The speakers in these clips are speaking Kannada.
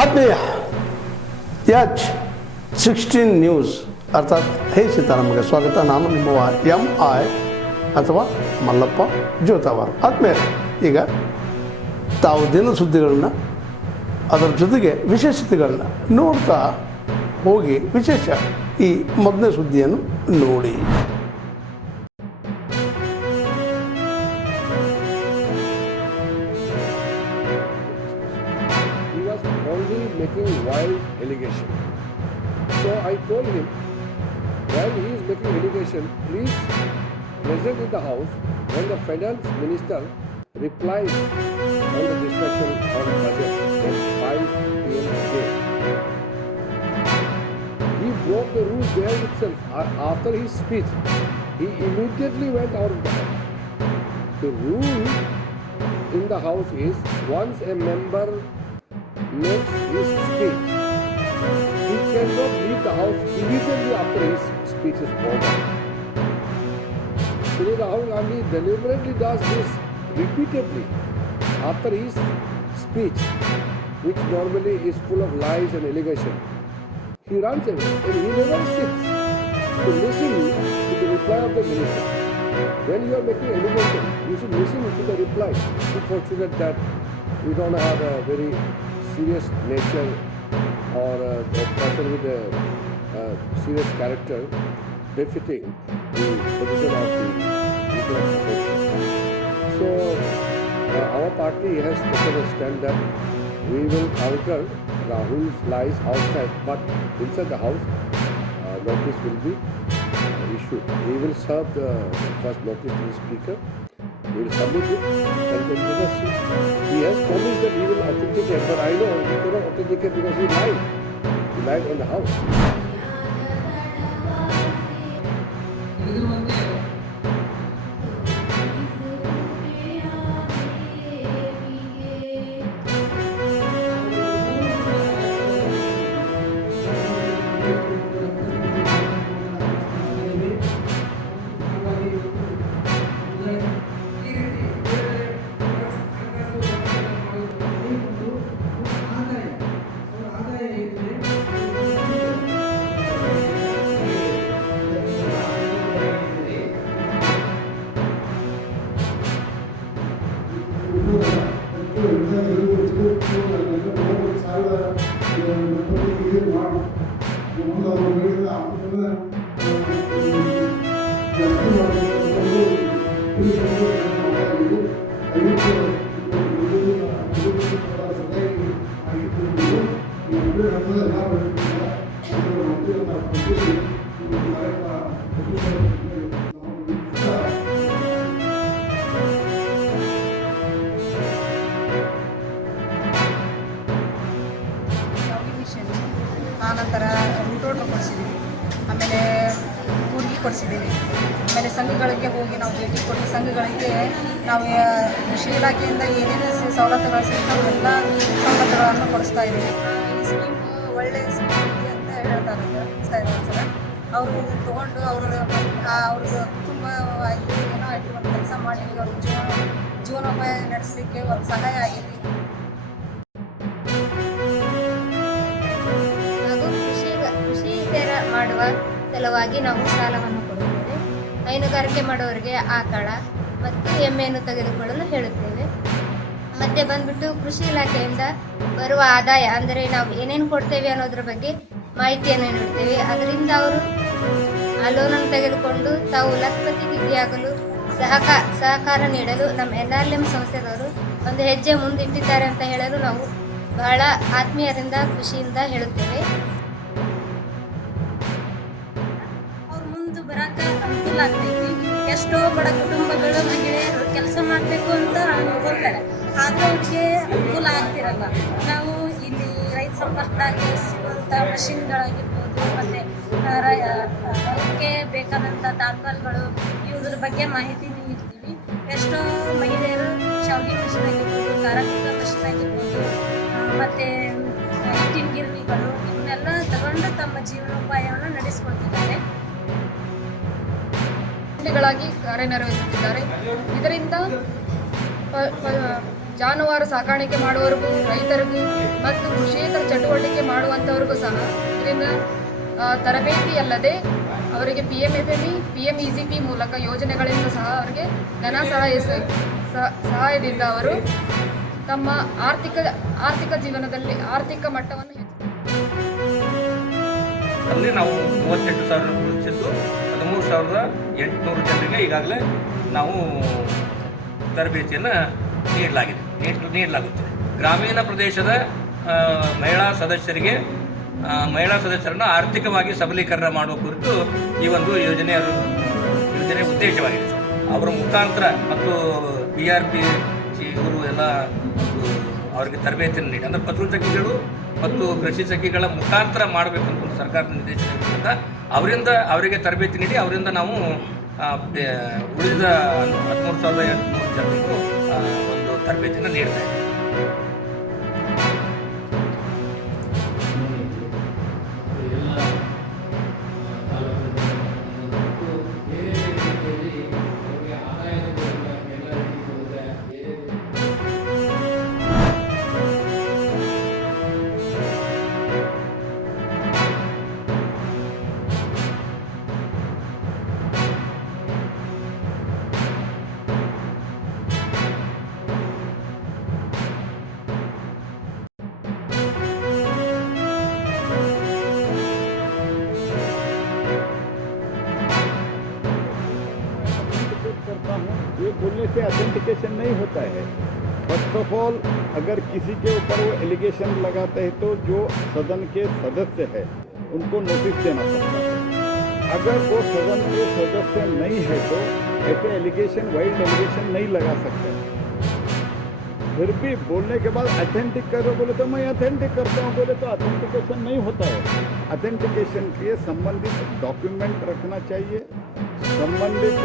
ಆತ್ಮೀಯ H16 ನ್ಯೂಸ್ ಅರ್ಥಾತ್ ಹೇ ಸೀತಾರಾಮಗೆ ಸ್ವಾಗತ. ನಾನು ನಿಮ್ಮ MI ಅಥವಾ ಮಲ್ಲಪ್ಪ ಜೋತಾವಾರ್. ಆದ್ಮೇಲೆ ಈಗ ತಾವು ದಿನ ಸುದ್ದಿಗಳನ್ನ ಅದರ ಜೊತೆಗೆ ವಿಶೇಷತೆಗಳನ್ನ ನೋಡ್ತಾ ಹೋಗಿ ವಿಶೇಷ ಈ ಮೊದಲನೇ ಸುದ್ದಿಯನ್ನು ನೋಡಿ. Only making wild allegation. So I told him, while he is making allegation, please present in the house when the finance minister replies on the discussion on budget at 5 p.m. today. He broke the rules there itself. After his speech, he immediately went out of the house. The rule in the house is once a member makes his speech, he cannot leave the house immediately after his speech is over. Shri Rahul Gandhi deliberately does this repeatedly after his speech, which normally is full of lies and allegation. He runs away and he never sits to listen to the reply of the minister. When you are making allegation, you should listen to the reply. It's fortunate that we don't have a very serious nature or a person with a serious character befitting the position of the leader of opposition. So our party has taken a stand that we will counter Rahul's lies outside, but inside the house notice will be issued. We will serve the first notice to the speaker. We will submit it and then let us see. He has promised that he will authenticate, but I know he cannot authenticate because he lied. He lied on the house. ಆನಂತರ ರೂಟೋಟ ಕೊಡಿಸಿದ್ದೀವಿ, ಆಮೇಲೆ ಕೂರ್ಗಿ ಕೊಡಿಸಿದ್ದೀವಿ. ಆಮೇಲೆ ಸಂಘಗಳಿಗೆ ಹೋಗಿ ನಾವು ಭೇಟಿ ಕೊಟ್ಟು ಸಂಘಗಳಿಗೆ ನಾವು ಕೃಷಿ ಇಲಾಖೆಯಿಂದ ಏನೇನು ಸವಲತ್ತುಗಳು ಸಿಗ್ತಾವೆ ಎಲ್ಲ ಸವಲತ್ತುಗಳನ್ನು ಕೊಡಿಸ್ತಾ ಇದ್ದೀವಿ. ಈ ಸ್ಕೀಮು ಒಳ್ಳೆಯ ಸ್ಕೀಮ್ ಅಂತ ಹೇಳ್ತಾ ಇದ್ದಾರೆ ಸರ್. ಅವರು ಇದನ್ನು ತೊಗೊಂಡು ಅವ್ರದ್ದು ಕುಟುಂಬ ಆಯಿತು ಏನೋ ಆಯಿತು ಒಂದು ಕೆಲಸ ಮಾಡಲಿಕ್ಕೆ ಅವ್ರ ಜೀವನೋಪಾಯ ನಡೆಸಲಿಕ್ಕೆ ಒಂದು ಸಹಾಯ ಆಗಿದೆ. ಮಾಡುವ ಸಲುವಾಗಿ ನಾವು ಸಾಲವನ್ನು ಕೊಡುತ್ತೇವೆ. ಹೈನುಗಾರಿಕೆ ಮಾಡುವವರಿಗೆ ಆಕಳ ಮತ್ತು ಎಮ್ಮೆಯನ್ನು ತೆಗೆದುಕೊಳ್ಳಲು ಹೇಳುತ್ತೇವೆ. ಮತ್ತು ಬಂದ್ಬಿಟ್ಟು ಕೃಷಿ ಇಲಾಖೆಯಿಂದ ಬರುವ ಆದಾಯ ಅಂದರೆ ನಾವು ಏನೇನು ಕೊಡ್ತೇವೆ ಅನ್ನೋದ್ರ ಬಗ್ಗೆ ಮಾಹಿತಿಯನ್ನು ನೀಡುತ್ತೇವೆ. ಅದರಿಂದ ಅವರು ಆ ಲೋನನ್ನು ತೆಗೆದುಕೊಂಡು ತಾವು ಲಕ್ಷಪತಿಯಾಗಲು ಸಹಕಾರ ನೀಡಲು ನಮ್ಮ NRLM ಸಂಸ್ಥೆದವರು ಒಂದು ಹೆಜ್ಜೆ ಮುಂದಿಟ್ಟಿದ್ದಾರೆ ಅಂತ ಹೇಳಲು ನಾವು ಬಹಳ ಆತ್ಮೀಯರಿಂದ ಖುಷಿಯಿಂದ ಹೇಳುತ್ತೇವೆ. ಬರಾಕ ಅನುಕೂಲ ಆಗ್ತೈತಿ. ಎಷ್ಟೋ ಬಡ ಕುಟುಂಬಗಳು ಮಹಿಳೆಯರು ಕೆಲಸ ಮಾಡಬೇಕು ಅಂತ ಅನ್ಕೊಳ್ತಾರೆ, ಆದ್ರೆ ಅವ್ರಿಗೆ ಅನುಕೂಲ ಆಗ್ತಿರಲ್ಲ. ನಾವು ಇಲ್ಲಿ ರೈತ ಸಂಪರ್ಕದಾಗಿ ಸಿಗುವಂಥ ಮಷಿನ್ಗಳಾಗಿರ್ಬೋದು, ಮತ್ತು ಹೊಲಕ್ಕೆ ಬೇಕಾದಂಥ ತಾಳ್ಪಾಲ್ಗಳು ಇವುದ್ರ ಬಗ್ಗೆ ಮಾಹಿತಿ ನೀಡ್ತೀವಿ. ಎಷ್ಟೋ ಮಹಿಳೆಯರು ಶಾವಿಗೆ ಮಷಿನ್ ಆಗಿರ್ಬೋದು, ಖಾರ ಕುಕ್ಕ ಮಷಿನ್ ಆಗಿರ್ಬೋದು, ಮತ್ತು ಹಿಟ್ಟಿನ ಗಿರಣಿಗಳು ಇವನ್ನೆಲ್ಲ ತಗೊಂಡು ತಮ್ಮ ಜೀವನೋಪಾಯವನ್ನು ನಡೆಸ್ಕೊಳ್ತಿದ್ದಾರೆ. ಗಳಾಗಿ ಕಾರ್ಯನಿರ್ವಹಿಸುತ್ತಿದ್ದಾರೆ. ಇದರಿಂದ ಜಾನುವಾರು ಸಾಕಾಣಿಕೆ ಮಾಡುವವರಿಗೂ, ರೈತರಿಗೂ ಮತ್ತು ಕೃಷಿಯೇತರ ಕಲಿಕೆ ಮಾಡುವಂಥವ್ರಿಗೂ ಸಹ ಇದರಿಂದ ತರಬೇತಿ ಅಲ್ಲದೆ ಅವರಿಗೆ PMFME PMEGP ಮೂಲಕ ಯೋಜನೆಗಳಿಂದ ಸಹ ಅವರಿಗೆ ಧನ ಸಹಾಯದಿಂದ ಅವರು ತಮ್ಮ ಆರ್ಥಿಕ ಜೀವನದಲ್ಲಿ ಆರ್ಥಿಕ ಮಟ್ಟವನ್ನು ಅಲ್ಲಿ ನಾವು 38,000 ಗುರುತಿಸಿದ್ದು 13,800 ಜನರಿಗೆ ಈಗಾಗಲೇ ನಾವು ತರಬೇತಿಯನ್ನು ನೀಡಲಾಗುತ್ತದೆ. ಗ್ರಾಮೀಣ ಪ್ರದೇಶದ ಮಹಿಳಾ ಸದಸ್ಯರನ್ನು ಆರ್ಥಿಕವಾಗಿ ಸಬಲೀಕರಣ ಮಾಡುವ ಕುರಿತು ಈ ಒಂದು ಯೋಜನೆ ಉದ್ದೇಶವಾಗಿದೆ. ಅವರ ಮುಖಾಂತರ ಮತ್ತು PRP ಇವರು ಎಲ್ಲ ಅವರಿಗೆ ತರಬೇತಿಯನ್ನು ನೀಡಿ ಅಂದರೆ ಪಶು ಸಖಿಗಳು ಮತ್ತು ಕೃಷಿ ಸಖಿಗಳ ಮುಖಾಂತರ ಮಾಡಬೇಕು ಅಂತ ಒಂದು ಸರ್ಕಾರದ ನಿರ್ದೇಶನ ಇರೋದ್ರಿಂದ ಅವರಿಗೆ ತರಬೇತಿ ನೀಡಿ ಅವರಿಂದ ನಾವು ಉಳಿದ 13,800 ಜನರಿಗೂ ಒಂದು ತರಬೇತಿಯನ್ನು ನೀಡ್ತಾ ಇದ್ದೀವಿ. ये बोलने से ऑथेंटिकेशन नहीं होता है। फर्स्ट ऑफ ऑल अगर किसी के ऊपर वो एलिगेशन लगाते हैं तो जो सदन के सदस्य है उनको नोटिस देना पड़ता है। अगर वो सदन के सदस्य नहीं है तो ऐसे एलिगेशन वाइल्ड एलिगेशन नहीं लगा सकते। फिर भी बोलने के बाद ऑथेंटिक करो बोले तो मैं ऑथेंटिक करता हूँ बोले तो ऑथेंटिकेशन नहीं होता है। ऑथेंटिकेशन के संबंधित डॉक्यूमेंट रखना चाहिए। संबंधित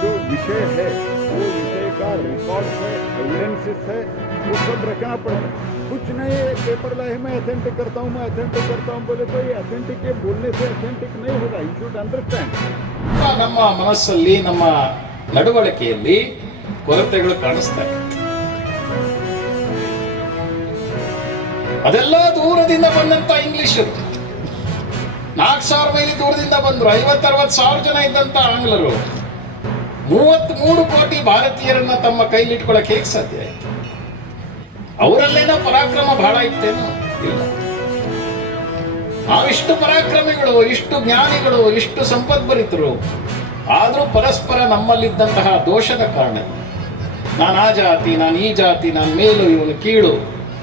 जो विषय है वो विषय का रिकॉर्ड है, एविडेंसेस है, वो सब रखना पड़ता है। कुछ नहीं है पेपर लाए मैं ऑथेंटिक करता हूँ बोले तो ये ऑथेंटिक के बोलने से ऑथेंटिक नहीं होगा। You should understand. ನಮ್ಮ ಮನಸ್ಸಲ್ಲಿ ನಮ್ಮ ನಡವಳಿಕೆಯಲ್ಲಿ ಕೊರತೆಗಳು ಕಾಣಿಸ್ತಾ ಇದೆ. ಅದೆಲ್ಲ ದೂರದಿಂದ ಬಂದಂತ ಇಂಗ್ಲಿಷ್ 4,000 ಮೈಲಿ ದೂರದಿಂದ ಬಂದ್ರು. 50-60 ಸಾವಿರ ಜನ ಇದ್ದಂತ ಆಂಗ್ಲರು 33 ಕೋಟಿ ಭಾರತೀಯರನ್ನ ತಮ್ಮ ಕೈಲಿಟ್ಕೊಳಕ್ಕೆ ಹೇಗೆ ಸಾಧ್ಯ ಆಯ್ತು? ಅವರಲ್ಲೇನೋ ಪರಾಕ್ರಮ ಬಹಳ ಇತ್ತೇನೋ? ಇಲ್ಲ. ನಾವಿಷ್ಟು ಪರಾಕ್ರಮಿಗಳು, ಇಷ್ಟು ಜ್ಞಾನಿಗಳು, ಇಷ್ಟು ಸಂಪದ್ಭರಿತರು, ಆದರೂ ಪರಸ್ಪರ ನಮ್ಮಲ್ಲಿದ್ದಂತಹ ದೋಷದ ಕಾರಣ ನಾನು ಆ ಜಾತಿ, ನಾನು ಈ ಜಾತಿ, ನಾನು ಮೇಲು, ಇವನು ಕೀಳು,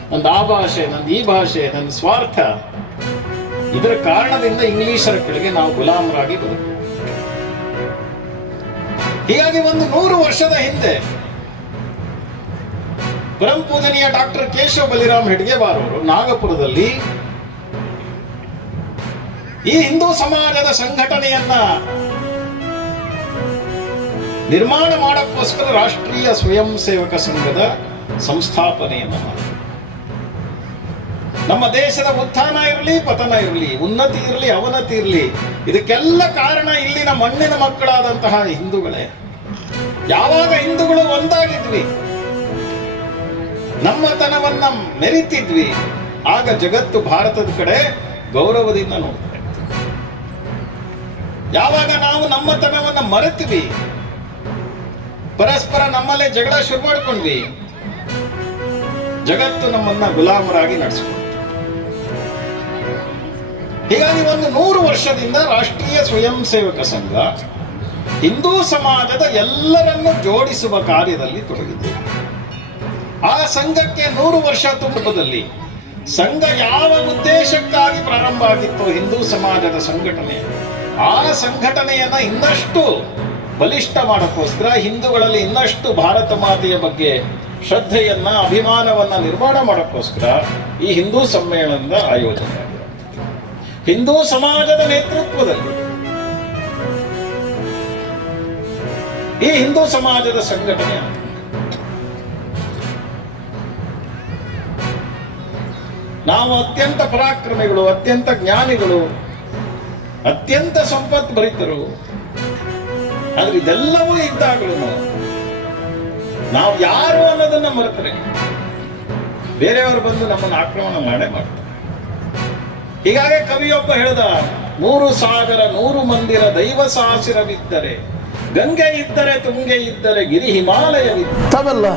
ನಂದು ಆ ಭಾಷೆ, ನಂದು ಈ ಭಾಷೆ, ನನ್ನ ಸ್ವಾರ್ಥ, ಇದರ ಕಾರಣದಿಂದ ಇಂಗ್ಲಿಷರ ಕೆಳಗೆ ನಾವು ಗುಲಾಮರಾಗಿ ಬರುತ್ತೇವೆ. ಹೀಗಾಗಿ ಒಂದು 100 ವರ್ಷದ ಹಿಂದೆ ಪರಂ ಪೂಜನೀಯ ಡಾಕ್ಟರ್ ಕೇಶವ ಬಲಿರಾಮ್ ಹೆಡ್ಗೇವಾರ್ ಅವರು ನಾಗಪುರದಲ್ಲಿ ಈ ಹಿಂದೂ ಸಮಾಜದ ಸಂಘಟನೆಯನ್ನ ನಿರ್ಮಾಣ ಮಾಡಕ್ಕೋಸ್ಕರ ರಾಷ್ಟ್ರೀಯ ಸ್ವಯಂ ಸೇವಕ ಸಂಘದ ಸಂಸ್ಥಾಪನೆಯನ್ನು ಮಾಡಿದರು. ನಮ್ಮ ದೇಶದ ಉತ್ಥಾನ ಇರಲಿ, ಪತನ ಇರಲಿ, ಉನ್ನತಿ ಇರಲಿ, ಅವನತಿ ಇರಲಿ, ಇದಕ್ಕೆಲ್ಲ ಕಾರಣ ಇಲ್ಲಿನ ಮಣ್ಣಿನ ಮಕ್ಕಳಾದಂತಹ ಹಿಂದೂಗಳೇ. ಯಾವಾಗ ಹಿಂದೂಗಳು ಒಂದಾಗಿದ್ವಿ, ನಮ್ಮತನವನ್ನ ಮೆರಿತಿದ್ವಿ, ಆಗ ಜಗತ್ತು ಭಾರತದ ಕಡೆ ಗೌರವದಿಂದ ನೋಡ್ತಾರೆ. ಯಾವಾಗ ನಾವು ನಮ್ಮತನವನ್ನ ಮರೆತ್ವಿ, ಪರಸ್ಪರ ನಮ್ಮಲ್ಲೇ ಜಗಳ ಶುರು ಮಾಡ್ಕೊಂಡ್ವಿ, ಜಗತ್ತು ನಮ್ಮನ್ನ ಗುಲಾಮರಾಗಿ ನಡೆಸ್ಕೊಂಡು. ಹೀಗಾಗಿ ಒಂದು 100 ವರ್ಷದಿಂದ ರಾಷ್ಟ್ರೀಯ ಸ್ವಯಂ ಸೇವಕ ಸಂಘ ಹಿಂದೂ ಸಮಾಜದ ಎಲ್ಲರನ್ನು ಜೋಡಿಸುವ ಕಾರ್ಯದಲ್ಲಿ ತೊಡಗಿದೆ. ಆ ಸಂಘಕ್ಕೆ 100 ವರ್ಷ ತುಂಬದಲ್ಲಿ ಸಂಘ ಯಾವ ಉದ್ದೇಶಕ್ಕಾಗಿ ಪ್ರಾರಂಭ ಆಗಿತ್ತು, ಹಿಂದೂ ಸಮಾಜದ ಸಂಘಟನೆ, ಆ ಸಂಘಟನೆಯನ್ನ ಇನ್ನಷ್ಟು ಬಲಿಷ್ಠ ಮಾಡೋಕ್ಕೋಸ್ಕರ, ಹಿಂದೂಗಳಲ್ಲಿ ಇನ್ನಷ್ಟು ಭಾರತ ಮಾತೆಯ ಬಗ್ಗೆ ಶ್ರದ್ಧೆಯನ್ನ, ಅಭಿಮಾನವನ್ನ ನಿರ್ಮಾಣ ಮಾಡೋಕ್ಕೋಸ್ಕರ ಈ ಹಿಂದೂ ಸಮ್ಮೇಳನದ ಆಯೋಜನೆ ಆಗಿದೆ. ಹಿಂದೂ ಸಮಾಜದ ನೇತೃತ್ವದಲ್ಲಿ ಈ ಹಿಂದೂ ಸಮಾಜದ ಸಂಘಟನೆ ನಾವು ಅತ್ಯಂತ ಪರಾಕ್ರಮಿಗಳು, ಅತ್ಯಂತ ಜ್ಞಾನಿಗಳು, ಅತ್ಯಂತ ಸಂಪದ್ಭರಿತರು. ಆದ್ರೆ ಇದೆಲ್ಲವೂ ಇದ್ದಾಗಲೂ ನಾವು ಯಾರು ಅನ್ನೋದನ್ನ ಮರೆತರೆ ಬೇರೆಯವರು ಬಂದು ನಮ್ಮನ್ನು ಆಕ್ರಮಣ ಮಾಡೇ ಮಾಡ್ತಾರೆ. ಹೀಗಾಗಿ ಕವಿಯೊಬ್ಬ ಹೇಳ್ದ, 100 ಸಾಗರ 100 ಮಂದಿರ ದೈವ ಸಾಸಿರವಿದ್ದರೆ, ಗಂಗೆ ಇದ್ದರೆ ತುಂಗೆ ಇದ್ದರೆ ಗಿರಿ ಹಿಮಾಲಯವಿದ್ದರೆ. ತಾವೆಲ್ಲ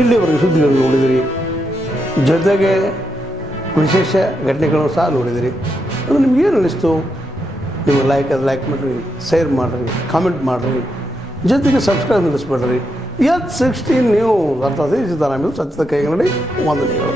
ಇಲ್ಲಿವರೆಗೆ ಸುದ್ದಿಗಳನ್ನು ನೋಡಿದಿರಿ, ಜೊತೆಗೆ ವಿಶೇಷ ಘಟನೆಗಳನ್ನು ಸಹ ನೋಡಿದಿರಿ. ಅದು ನಿಮ್ಗೇನು ಅನ್ನಿಸ್ತು? ನಿಮಗೆ ಲೈಕ್ ಮಾಡಿರಿ, ಶೇರ್ ಮಾಡಿರಿ, ಕಾಮೆಂಟ್ ಮಾಡಿರಿ, ಜೊತೆಗೆ ಸಬ್ಸ್ಕ್ರೈಬ್ ನಿಲ್ಲಿಸ್ಬೇಡ್ರಿ. H16 ನ್ಯೂಸ್ ಅರ್ಥಾತ್ ಸೀತಾರಾಮ್ ಸತ್ಯದ ಕೈಗನ್ನಡಿ ವಂದನೆಗಳು.